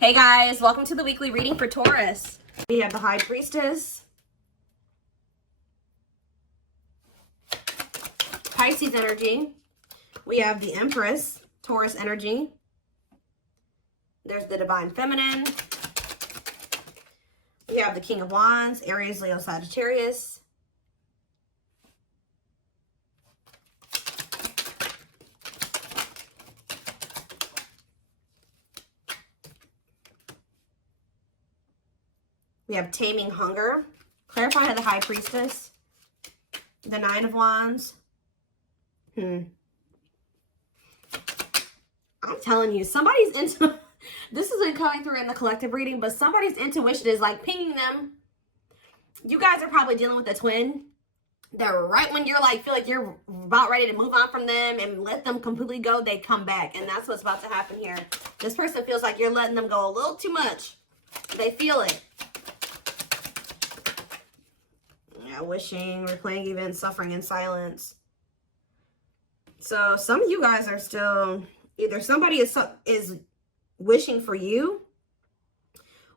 Hey guys, welcome to the weekly reading for Taurus. We have the High Priestess, Pisces energy. We have the Empress, Taurus energy. There's the Divine Feminine. We have the King of Wands, Aries, Leo, Sagittarius. We have Taming Hunger, clarified the High Priestess, the Nine of Wands. I'm telling you, somebody's into, this isn't coming through in the collective reading, but somebody's intuition is like pinging them. You guys are probably dealing with a twin that right when you're like, feel like you're about ready to move on from them and let them completely go, they come back. And that's what's about to happen here. This person feels like you're letting them go a little too much. They feel it. Yeah, wishing, replaying events, suffering in silence. So some of you guys are still, either somebody is wishing for you,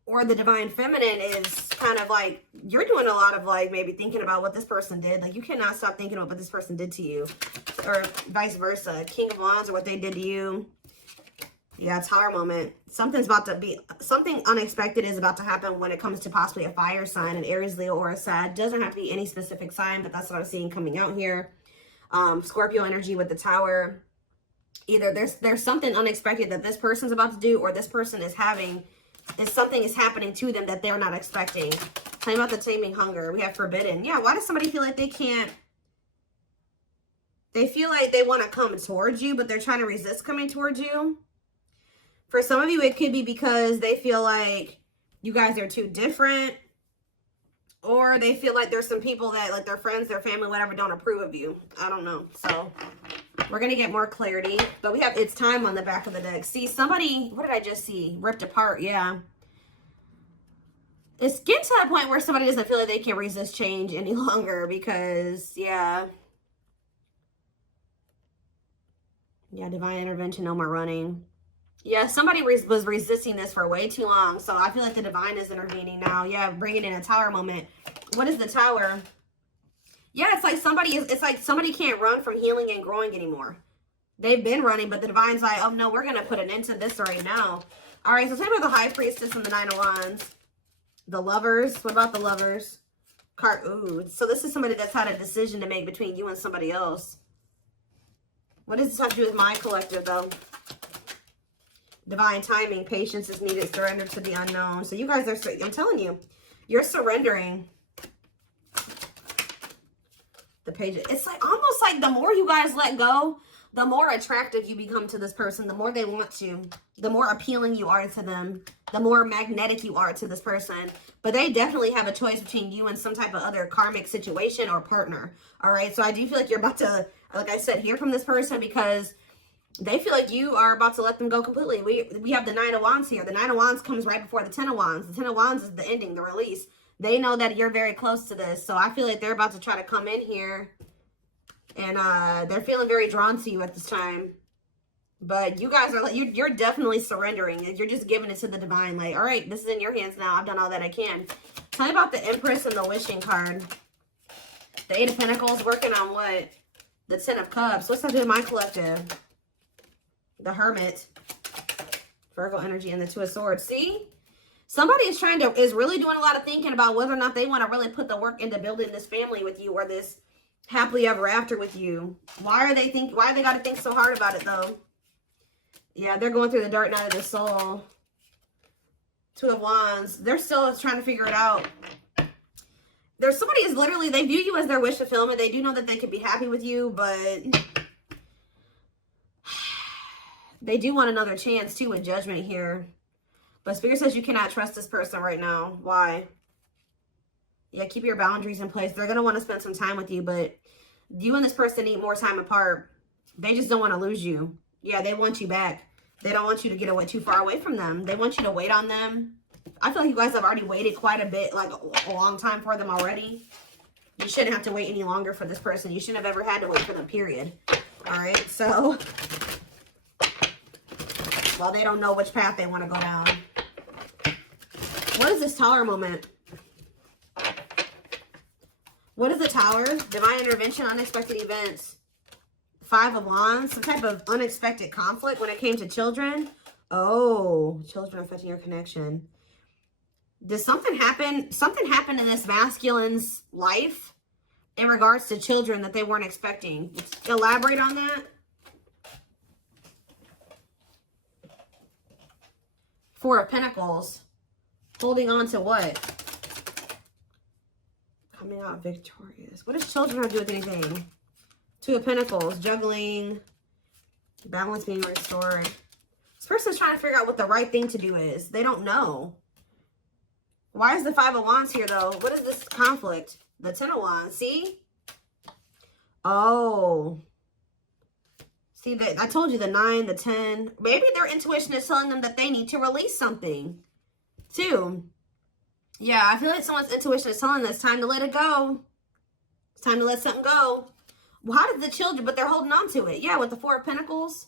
or the Divine Feminine is kind of like, you're doing a lot of like maybe thinking about what this person did. Like you cannot stop thinking about what this person did to you, or vice versa. King of Wands or what they did to you. Yeah, Tower moment. Something unexpected is about to happen when it comes to possibly a fire sign, an Aries, Leo, or a Sag. Doesn't have to be any specific sign, but that's what I'm seeing coming out here. Scorpio energy with the Tower. Either there's something unexpected that this person's about to do, or this person is having, something is happening to them that they're not expecting. Tell me about the Taming Hunger. We have Forbidden. Yeah, why does somebody feel like they can't? They feel like they want to come towards you, but they're trying to resist coming towards you. For some of you, it could be because they feel like you guys are too different, or they feel like there's some people that, like their friends, their family, whatever, don't approve of you. I don't know. So we're going to get more clarity, but we have It's Time on the back of the deck. See, somebody, what did I just see? Ripped apart. Yeah. It's getting to that point where somebody doesn't feel like they can resist change any longer because, yeah. Yeah, divine intervention, no more running. Yeah, somebody was resisting this for way too long. So I feel like the divine is intervening now. Yeah, bringing in a Tower moment. What is the Tower? Yeah, it's like somebody can't run from healing and growing anymore. They've been running, but the divine's like, oh no, we're going to put an end to this right now. All right, so talk about the High Priestess and the Nine of Wands. The Lovers. What about the Lovers? Ooh, so this is somebody that's had a decision to make between you and somebody else. What does this have to do with my collective, though? Divine timing, patience is needed, surrender to the unknown. So you guys are, I'm telling you, you're surrendering. The Page, it's like almost like the more you guys let go, the more attractive you become to this person, the more they want you, the more appealing you are to them, the more magnetic you are to this person. But they definitely have a choice between you and some type of other karmic situation or partner. All right, so I do feel like you're about to, like I said, hear from this person because they feel like you are about to let them go completely. We have the Nine of Wands here. The Nine of Wands comes right before the Ten of Wands. The Ten of Wands is the ending, the release. They know that you're very close to this. So I feel like they're about to try to come in here. And they're feeling very drawn to you at this time. But you guys are, you're definitely surrendering. You're just giving it to the divine. Like, all right, this is in your hands now. I've done all that I can. Tell me about the Empress and the Wishing card. The Eight of Pentacles working on what? The Ten of Cups. What's that do in my collective? The Hermit, Virgo energy, and the Two of Swords. See, somebody is really doing a lot of thinking about whether or not they want to really put the work into building this family with you or this happily ever after with you. Why they got to think so hard about it though? Yeah, they're going through the dark night of the soul. Two of Wands. They're still trying to figure it out. There's somebody is literally, they view you as their wish fulfillment. They do know that they could be happy with you, but they do want another chance, too, with Judgment here. But Spirit says you cannot trust this person right now. Why? Yeah, keep your boundaries in place. They're going to want to spend some time with you, but you and this person need more time apart. They just don't want to lose you. Yeah, they want you back. They don't want you to get away too far away from them. They want you to wait on them. I feel like you guys have already waited quite a bit, like a long time for them already. You shouldn't have to wait any longer for this person. You shouldn't have ever had to wait for them, period. All right, so... well, they don't know which path they want to go down. What is this Tower moment? What is the Tower? Divine intervention, unexpected events. 5 of Wands, some type of unexpected conflict when it came to children. Oh, children affecting your connection. Did something happen? Something happened in this masculine's life in regards to children that they weren't expecting. Elaborate on that. 4 of Pentacles. Holding on to what? Coming out victorious. What does children have to do with anything? 2 of Pentacles. Juggling. Balance being restored. This person's trying to figure out what the right thing to do is. They don't know. Why is the 5 of Wands here, though? What is this conflict? The 10 of Wands. See? Oh. See, I told you the 9, the 10. Maybe their intuition is telling them that they need to release something. 2. Yeah, I feel like someone's intuition is telling them it's time to let it go. It's time to let something go. Well, how did the children, but they're holding on to it. Yeah, with the 4 of Pentacles.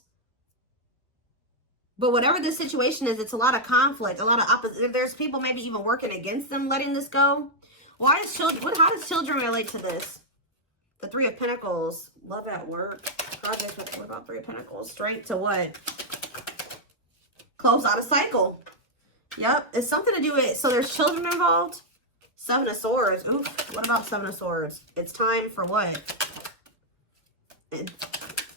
But whatever this situation is, it's a lot of conflict, a lot of opposite. There's people maybe even working against them letting this go. Why is children, how does children relate to this? The 3 of Pentacles. Love at work. Projects with, what about 3 of Pentacles? Strength to what? Close out a cycle. Yep. It's something to do with, so there's children involved. 7 of Swords. Oof. What about 7 of Swords? It's time for what?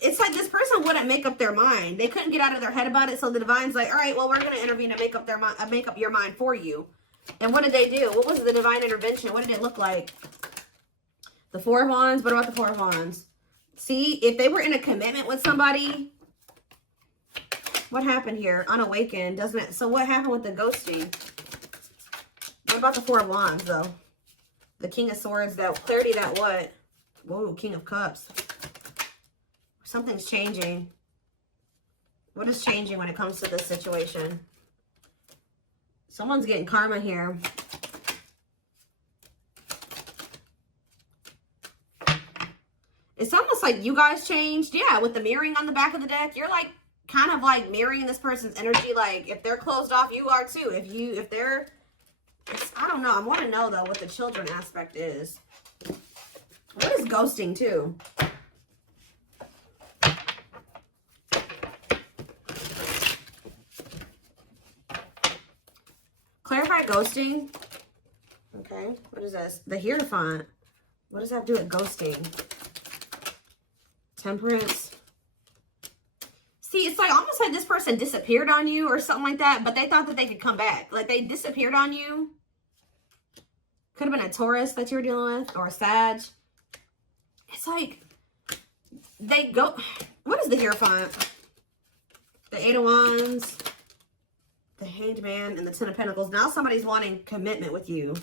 It's like this person wouldn't make up their mind. They couldn't get out of their head about it. So the divine's like, all right, well, we're going to intervene and make up their mind, make up your mind for you. And what did they do? What was the divine intervention? What did it look like? The 4 of Wands. What about the 4 of Wands? See, if they were in a commitment with somebody, what happened here? Unawakened, doesn't it? So what happened with the ghosting? What about the 4 of Wands, though? The King of Swords, that clarity, that what? Whoa, King of Cups. Something's changing. What is changing when it comes to this situation? Someone's getting karma here. It's almost like you guys changed. Yeah, with the mirroring on the back of the deck. You're like, kind of like mirroring this person's energy. Like, if they're closed off, you are too. If they're, I don't know. I want to know, though, what the children aspect is. What is ghosting, too? Clarify ghosting. Okay. What is this? The Hierophant. What does that do with ghosting? Temperance. See, it's like almost like this person disappeared on you or something like that, but they thought that they could come back. Like they disappeared on you. Could have been a Taurus that you were dealing with or a Sag. It's like they go. What is the Hierophant? The 8 of Wands. The Hanged Man and the 10 of Pentacles. Now somebody's wanting commitment with you.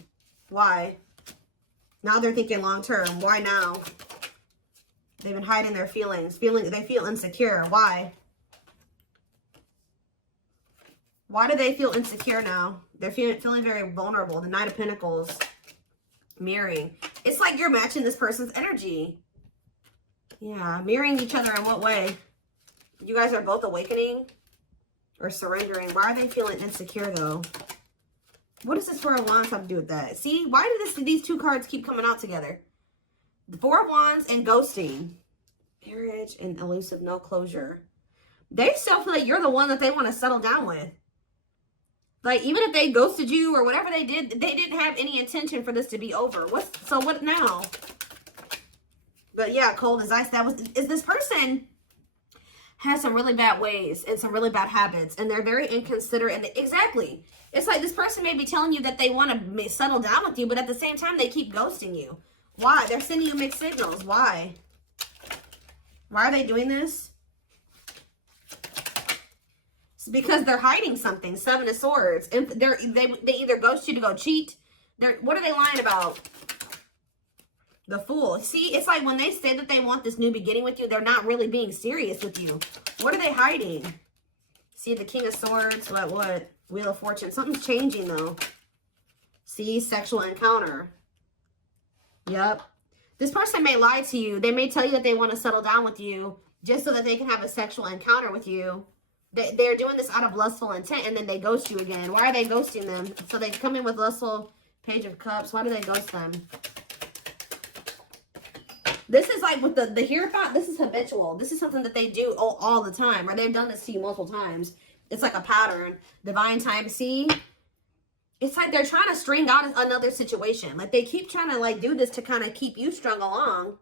Why? Now they're thinking long term. Why now? They've been hiding their feelings. They feel insecure. Why? Why do they feel insecure now? They're feeling very vulnerable. The Knight of Pentacles. Mirroring. It's like you're matching this person's energy. Yeah. Mirroring each other in what way? You guys are both awakening or surrendering. Why are they feeling insecure, though? What does this 4 of Wands have to do with that? See, why do these 2 cards keep coming out together? The 4 of Wands and ghosting. Marriage and elusive, no closure. They still feel like you're the one that they want to settle down with. Like, even if they ghosted you or whatever they didn't have any intention for this to be over. So what now? But yeah, cold as ice. Is this person has some really bad ways and some really bad habits, and they're very inconsiderate. And exactly, it's like this person may be telling you that they want to settle down with you, but at the same time, they keep ghosting you. Why? They're sending you mixed signals. Why? Why are they doing this? It's because they're hiding something. 7 of Swords. And they either ghost you to go cheat. What are they lying about? The Fool. See, it's like when they say that they want this new beginning with you, they're not really being serious with you. What are they hiding? See, the King of Swords. What? Wheel of Fortune. Something's changing, though. See, sexual encounter. Yep. This person may lie to you. They may tell you that they want to settle down with you just so that they can have a sexual encounter with you. They're doing this out of lustful intent, and then they ghost you again. Why are they ghosting them? So they come in with lustful Page of Cups. Why do they ghost them? This is like with the here thought. This is habitual. This is something that they do all the time, or they've done this to you multiple times. It's like a pattern. Divine time. See? It's like they're trying to string out another situation. Like they keep trying to like do this to kind of keep you strung along.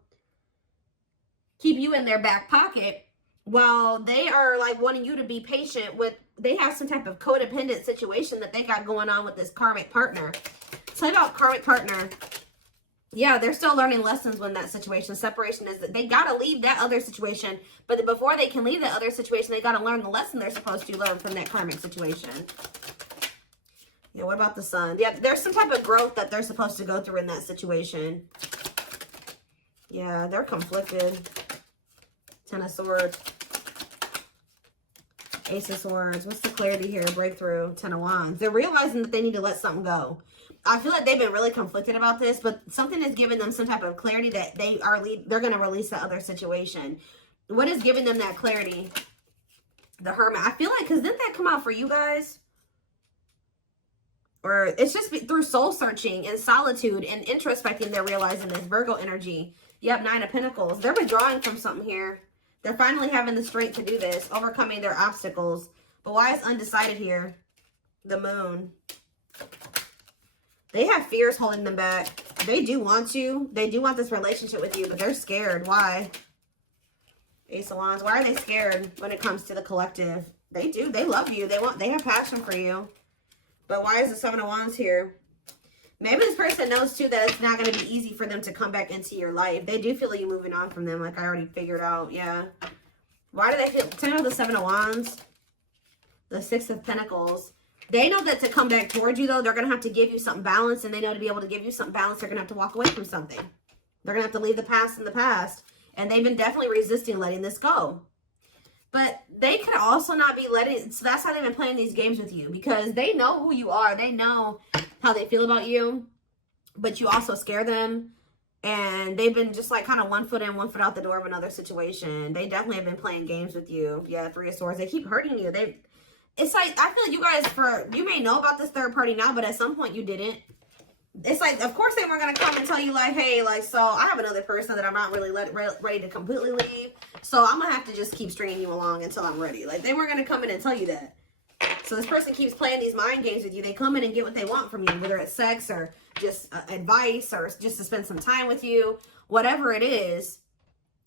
Keep you in their back pocket. While they are like wanting you to be patient with, they have some type of codependent situation that they got going on with this karmic partner. Tell me about karmic partner. Yeah, they're still learning lessons when that situation. Separation is that they got to leave that other situation. But before they can leave that other situation, they got to learn the lesson they're supposed to learn from that karmic situation. Yeah, what about the Sun? Yeah, there's some type of growth that they're supposed to go through in that situation. Yeah, they're conflicted. Ten of Swords. Ace of Swords. What's the clarity here? Breakthrough. Ten of Wands. They're realizing that they need to let something go. I feel like they've been really conflicted about this, but something is giving them some type of clarity that they're going to release the other situation. What is giving them that clarity? The Hermit. I feel like, because didn't that come out for you guys? Or it's just through soul searching and solitude and introspecting, they're realizing this. Virgo energy. Yep, Nine of Pentacles. They're withdrawing from something here. They're finally having the strength to do this, overcoming their obstacles. But why is undecided here? The Moon. They have fears holding them back. They do want you. They do want this relationship with you, but they're scared. Why? Ace of Wands. Why are they scared when it comes to the collective? They do. They love you. They have passion for you. But why is the Seven of Wands here? Maybe this person knows too that it's not going to be easy for them to come back into your life. They do feel like you moving on from them, like I already figured out. Yeah. Why do they feel? Tell me about the Seven of Wands. The Six of Pentacles. They know that to come back towards you, though, they're going to have to give you something balanced. And they know to be able to give you something balanced, they're going to have to walk away from something. They're going to have to leave the past in the past. And they've been definitely resisting letting this go. But they could also not be letting... So that's how they've been playing these games with you. Because they know who you are. They know how they feel about you. But you also scare them. And they've been just like kind of one foot in, one foot out the door of another situation. They definitely have been playing games with you. Yeah, Three of Swords. They keep hurting you. It's like, I feel like you guys, you may know about this third party now, but at some point you didn't. It's like, of course they weren't going to come and tell you like, hey, like, so I have another person that I'm not really ready to completely leave. So I'm going to have to just keep stringing you along until I'm ready. Like, they weren't going to come in and tell you that. So this person keeps playing these mind games with you. They come in and get what they want from you, whether it's sex or just advice or just to spend some time with you, whatever it is.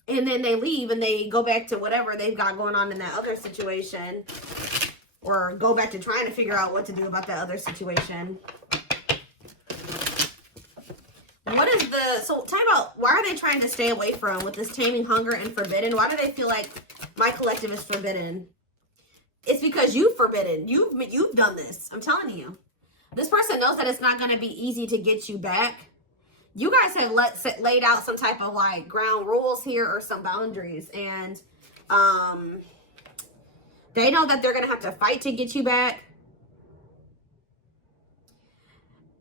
And then they leave and they go back to whatever they've got going on in that other situation. Or go back to trying to figure out what to do about that other situation. What is so tell me about, why are they trying to stay away from with this Taming Hunger and Forbidden? Why do they feel like my collective is forbidden? It's because you've forbidden. You've done this. I'm telling you. This person knows that it's not going to be easy to get you back. You guys have laid out some type of like ground rules here or some boundaries. And they know that they're going to have to fight to get you back.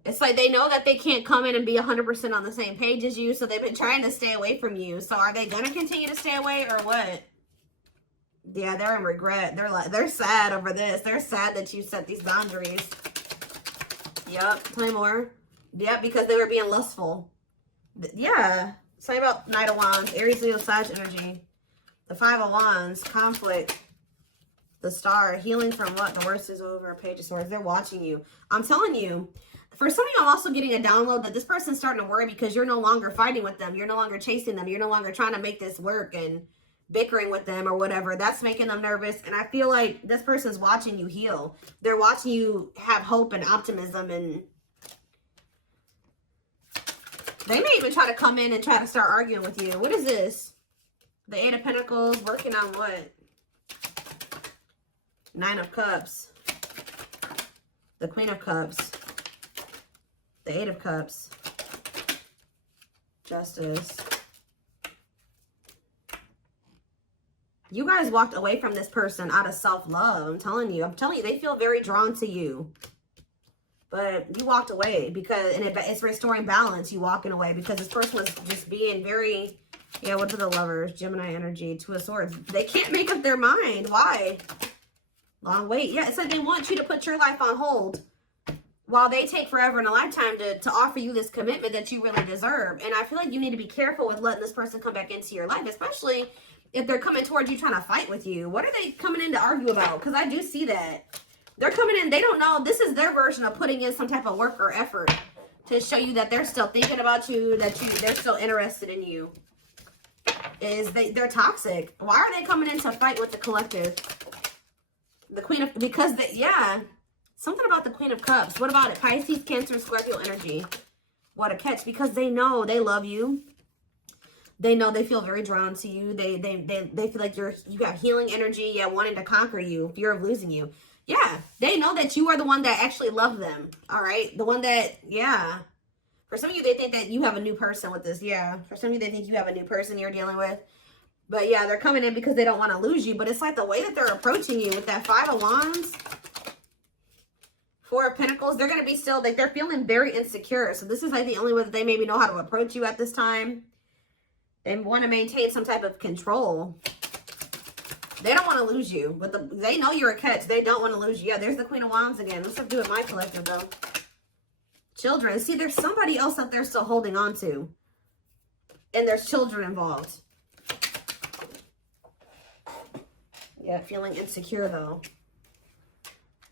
It's like they know that they can't come in and be 100% on the same page as you. So they've been trying to stay away from you. So are they going to continue to stay away or what? Yeah, they're in regret. They're sad over this. They're sad that you set these boundaries. Yep. Tell me more. Yep, because they were being lustful. Yeah. Say about Knight of Wands. Aries, Leo, Sag energy. The Five of Wands. Conflict. The Star. Healing from what? The worst is over. Page of Swords. They're watching you. I'm telling you. For some of you, I'm also getting a download that this person's starting to worry because you're no longer fighting with them. You're no longer chasing them. You're no longer trying to make this work and bickering with them or whatever. That's making them nervous. And I feel like this person's watching you heal. They're watching you have hope and optimism. And they may even try to come in and try to start arguing with you. What is this? The Eight of Pentacles. Working on what? Nine of Cups. The Queen of Cups. The Eight of Cups. Justice. You guys walked away from this person out of self-love. I'm telling you, they feel very drawn to you. But you walked away because, and it's restoring balance, you walking away, because this person was just being very, yeah, what are the Lovers? Gemini energy, Two of Swords. They can't make up their mind. Why? Long wait. Yeah, it's like they want you to put your life on hold while they take forever in a lifetime to offer you this commitment that you really deserve. And I feel like you need to be careful with letting this person come back into your life, especially if they're coming towards you trying to fight with you. What are they coming in to argue about? Because I do see that. They're coming in, they don't know. This is their version of putting in some type of work or effort to show you that they're still thinking about you, that they're still interested in you. They're toxic. Why are they coming in to fight with the collective? The Queen of, because yeah, something about the Queen of Cups. What about it? Pisces, Cancer, Scorpio energy. What a catch, because they know they love you. They know they feel very drawn to you. They feel like you got healing energy, yeah, wanting to conquer you, fear of losing you. Yeah, they know that you are the one that actually loves them. All right, the one that, yeah. For some of you, they think that you have a new person with this. Yeah, for some of you, they think you have a new person you're dealing with. But yeah, they're coming in because they don't want to lose you. But it's like the way that they're approaching you with that 5 of Wands, 4 of Pentacles, they're going to be still, like, they're feeling very insecure. So this is like the only way that they maybe know how to approach you at this time. They want to maintain some type of control. They don't want to lose you. But they know you're a catch. They don't want to lose you. Yeah, there's the Queen of Wands again. Let's have to do with my collective, though. Children. See, there's somebody else that they're still holding on to. And there's children involved. Yeah, feeling insecure, though.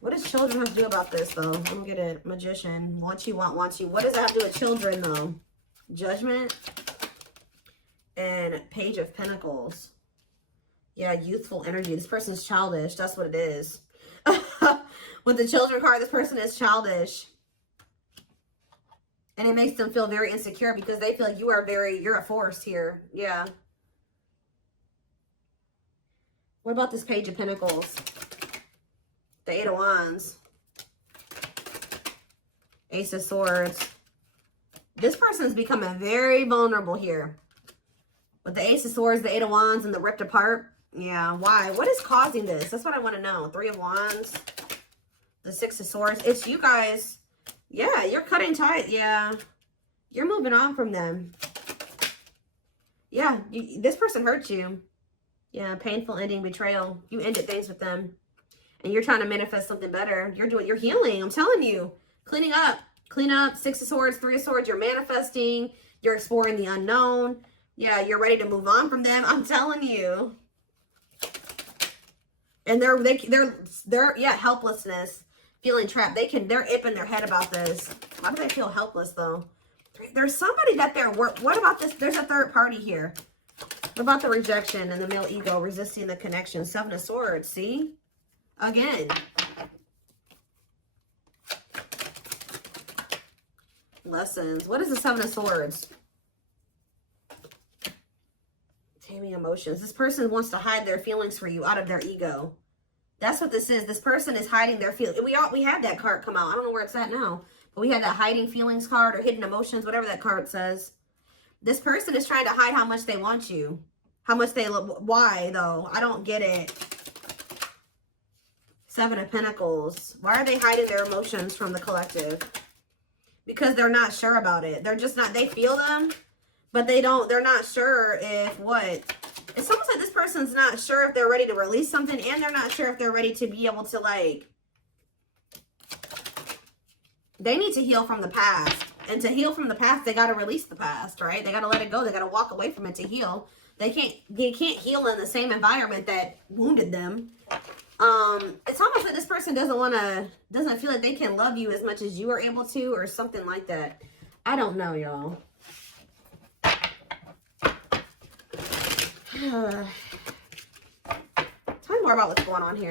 What does children have to do about this, though? Let me get it. Magician. Want you, want you. What does that have to do with children, though? Judgment. And Page of Pentacles. Yeah, youthful energy. This person's childish. That's what it is. With the children card, this person is childish. And it makes them feel very insecure because they feel like you're a force here. Yeah. What about this Page of Pentacles? The 8 of Wands. Ace of Swords. This person's becoming very vulnerable here. With the Ace of Swords, the 8 of Wands, and the ripped apart. Yeah, why? What is causing this? That's what I want to know. 3 of Wands. The 6 of Swords. It's you guys. Yeah, you're cutting tight. Yeah. You're moving on from them. Yeah, this person hurt you. Yeah, painful ending, betrayal. You ended things with them. And you're trying to manifest something better. You're healing. I'm telling you. Cleaning up. Clean up. 6 of Swords, 3 of Swords. You're manifesting. You're exploring the unknown. Yeah, you're ready to move on from them. I'm telling you. And they're yeah, helplessness. Feeling trapped. They're ipping their head about this. Why do they feel helpless, though? There's somebody that what about this? There's a third party here. What about the rejection and the male ego resisting the connection? 7 of Swords, see? Again. Lessons. What is the 7 of Swords? Taming emotions. This person wants to hide their feelings for you out of their ego. That's what this is. This person is hiding their feelings. We had that card come out. I don't know where it's at now. But we had that hiding feelings card or hidden emotions, whatever that card says. This person is trying to hide how much they want you. How much they love. Why, though? I don't get it. 7 of Pentacles. Why are they hiding their emotions from the collective? Because they're not sure about it. They're just not, they feel them, but they're not sure if what. It's almost like this person's not sure if they're ready to release something, and they're not sure if they're ready to be able to, like, they need to heal from the past. And to heal from the past, they got to release the past, right? They got to let it go. They got to walk away from it to heal. They can't heal in the same environment that wounded them. It's almost like this person doesn't feel like they can love you as much as you are able to, or something like that. I don't know, y'all. Tell me more about what's going on here.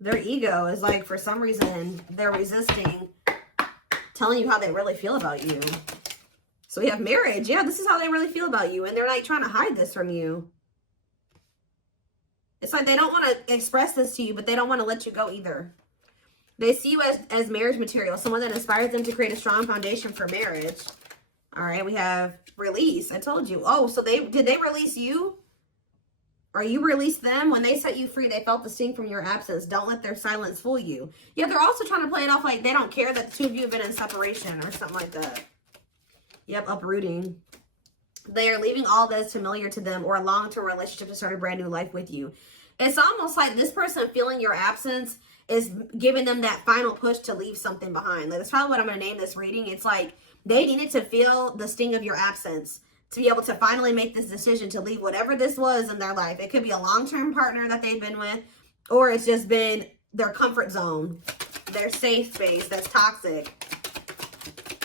Their ego is like, for some reason, they're resisting telling you how they really feel about you. So we have marriage. Yeah, this is how they really feel about you. And they're like trying to hide this from you. It's like they don't want to express this to you, but they don't want to let you go either. They see you as marriage material, someone that inspires them to create a strong foundation for marriage. All right, we have release. I told you. Oh, so did they release you? Or you released them? When they set you free, they felt the sting from your absence. Don't let their silence fool you. Yeah, they're also trying to play it off like they don't care that the two of you have been in separation or something like that. Yep, uprooting. They are leaving all that is familiar to them or a long-term relationship to start a brand new life with you. It's almost like this person feeling your absence is giving them that final push to leave something behind. Like, that's probably what I'm going to name this reading. It's like they needed to feel the sting of your absence to be able to finally make this decision to leave whatever this was in their life. It could be a long-term partner that they've been with, or it's just been their comfort zone, their safe space that's toxic.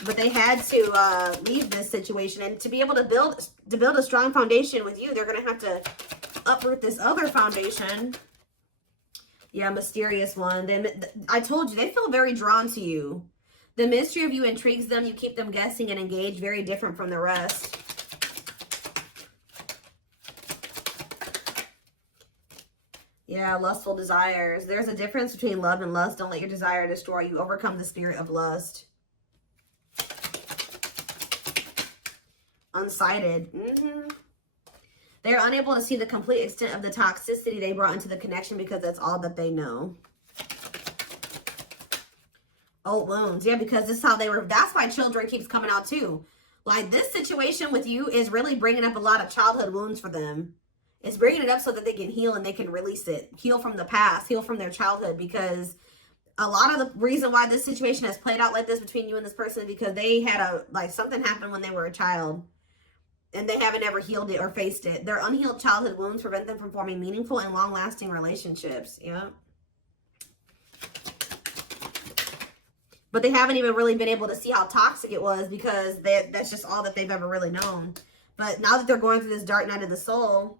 But they had to leave this situation, and to be able to build a strong foundation with you, they're going to have to uproot this other foundation. Yeah, mysterious one. I told you, they feel very drawn to you. The mystery of you intrigues them. You keep them guessing and engaged, very different from the rest. Yeah, lustful desires. There's a difference between love and lust. Don't let your desire destroy you. Overcome the spirit of lust. Unsighted. They're unable to see the complete extent of the toxicity they brought into the connection because that's all that they know. Old wounds. Yeah, because this is how they were. That's why children keeps coming out too. Like, this situation with you is really bringing up a lot of childhood wounds for them. It's bringing it up so that they can heal and they can release it. Heal from the past. Heal from their childhood, because a lot of the reason why this situation has played out like this between you and this person is because they had something happened when they were a child. And they haven't ever healed it or faced it. Their unhealed childhood wounds prevent them from forming meaningful and long-lasting relationships. Yeah. But they haven't even really been able to see how toxic it was, because that's just all that they've ever really known. But now that they're going through this dark night of the soul,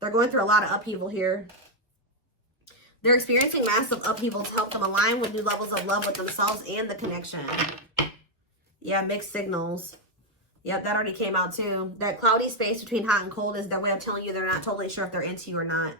they're going through a lot of upheaval here. They're experiencing massive upheaval to help them align with new levels of love with themselves and the connection. Yeah, mixed signals. Yep, that already came out too. That cloudy space between hot and cold is their way of telling you they're not totally sure if they're into you or not.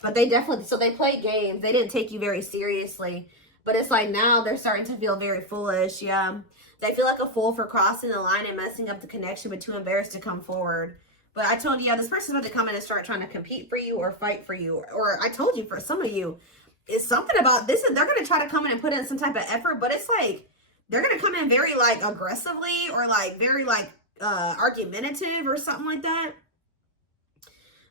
But they definitely, so they played games. They didn't take you very seriously. But it's like now they're starting to feel very foolish. Yeah. They feel like a fool for crossing the line and messing up the connection, but too embarrassed to come forward. But I told you, yeah, this person's about to come in and start trying to compete for you or fight for you. Or I told you, for some of you, it's something about this. They're going to try to come in and put in some type of effort, but it's like, they're going to come in very, like, aggressively or, like, very, like, argumentative or something like that.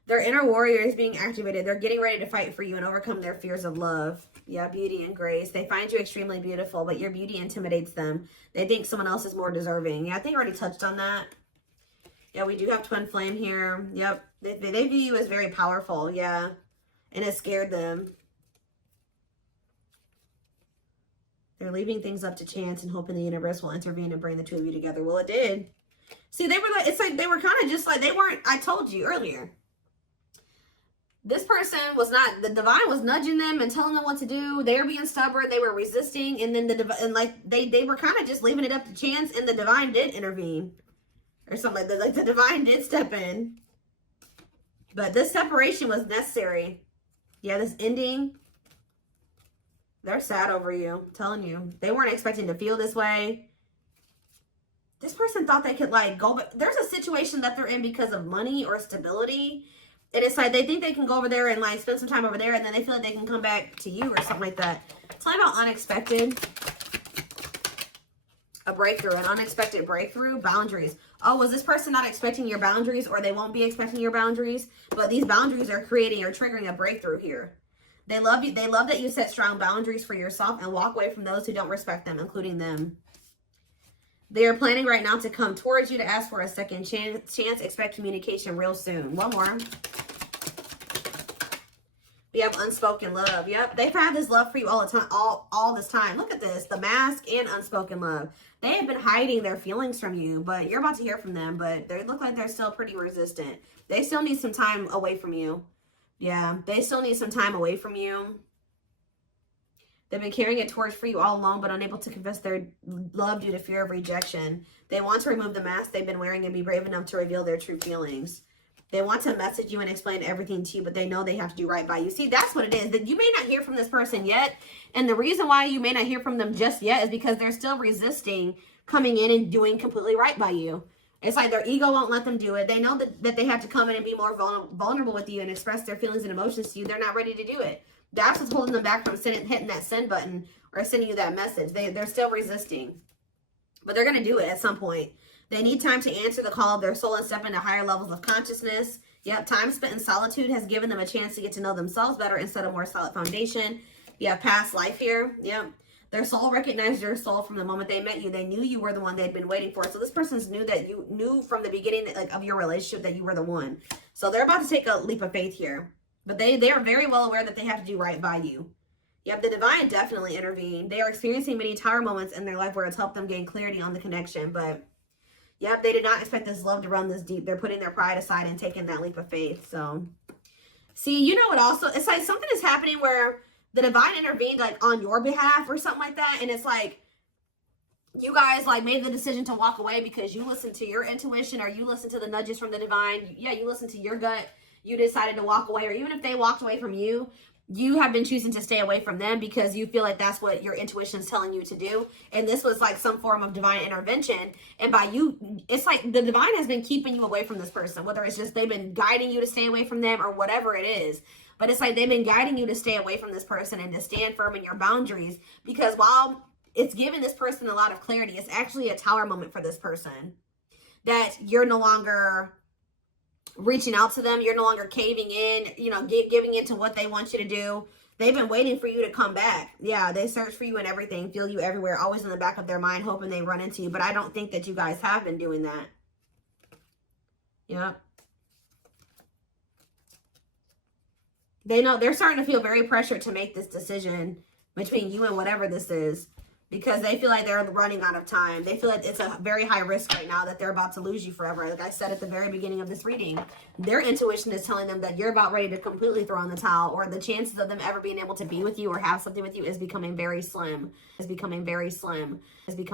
Their inner warrior is being activated. They're getting ready to fight for you and overcome their fears of love. Yeah, beauty and grace. They find you extremely beautiful, but your beauty intimidates them. They think someone else is more deserving. Yeah, I think I already touched on that. Yeah, we do have twin flame here. Yep. They view you as very powerful. Yeah. And it scared them. They're leaving things up to chance and hoping the universe will intervene and bring the two of you together. Well, it did. See, they were like, it's like they were kind of just like, they weren't, I told you earlier. This person was not, the divine was nudging them and telling them what to do. They were being stubborn. They were resisting. And then they were kind of just leaving it up to chance, and the divine did intervene. Or something like that. Like, the divine did step in. But this separation was necessary. Yeah, this ending. They're sad over you. I'm telling you. They weren't expecting to feel this way. This person thought they could, like, go. But there's a situation that they're in because of money or stability. And it's like they think they can go over there and, like, spend some time over there. And then they feel like they can come back to you or something like that. It's talking about unexpected. A breakthrough. An unexpected breakthrough. Boundaries. Oh, was this person not expecting your boundaries? Or they won't be expecting your boundaries? But these boundaries are creating or triggering a breakthrough here. They love you. They love that you set strong boundaries for yourself and walk away from those who don't respect them, including them. They are planning right now to come towards you to ask for a second chance. Expect communication real soon. One more. We have unspoken love. Yep. They've had this love for you all the time, all this time. Look at this. The mask and unspoken love. They have been hiding their feelings from you, but you're about to hear from them. But they look like they're still pretty resistant. They still need some time away from you. Yeah, they still need some time away from you. They've been carrying a torch for you all along, but unable to confess their love due to fear of rejection. They want to remove the mask they've been wearing and be brave enough to reveal their true feelings. They want to message you and explain everything to you, but they know they have to do right by you. See, that's what it is. That you may not hear from this person yet, and the reason why you may not hear from them just yet is because they're still resisting coming in and doing completely right by you. It's like their ego won't let them do it. They know that they have to come in and be more vulnerable with you and express their feelings and emotions to you. They're not ready to do it. That's what's holding them back from hitting that send button or sending you that message. They're still resisting. But they're going to do it at some point. They need time to answer the call of their soul and step into higher levels of consciousness. Yep, time spent in solitude has given them a chance to get to know themselves better instead of more solid foundation. You have past life here. Yep. Their soul recognized your soul from the moment they met you. They knew you were the one they'd been waiting for. So this person's knew that you knew from the beginning that, like, of your relationship that you were the one. So they're about to take a leap of faith here. But they are very well aware that they have to do right by you. Yep, the divine definitely intervened. They are experiencing many tower moments in their life where it's helped them gain clarity on the connection. But yep, they did not expect this love to run this deep. They're putting their pride aside and taking that leap of faith. So, see, you know what also? It's like something is happening where the divine intervened, like, on your behalf or something like that. And it's like you guys, like, made the decision to walk away because you listened to your intuition or you listened to the nudges from the divine. Yeah, you listened to your gut. You decided to walk away. Or even if they walked away from you, you have been choosing to stay away from them because you feel like that's what your intuition is telling you to do. And this was like some form of divine intervention. And by you, it's like the divine has been keeping you away from this person, whether it's just they've been guiding you to stay away from them or whatever it is. But it's like they've been guiding you to stay away from this person and to stand firm in your boundaries, because while it's giving this person a lot of clarity, it's actually a tower moment for this person that you're no longer reaching out to them. You're no longer caving in, you know, giving in to what they want you to do. They've been waiting for you to come back. Yeah, they search for you and everything, feel you everywhere, always in the back of their mind, hoping they run into you. But I don't think that you guys have been doing that. Yep. They know they're starting to feel very pressured to make this decision between you and whatever this is, because they feel like they're running out of time. They feel like it's a very high risk right now that they're about to lose you forever. Like I said at the very beginning of this reading, their intuition is telling them that you're about ready to completely throw in the towel, or the chances of them ever being able to be with you or have something with you is becoming very slim. Is becoming very slim. Is becoming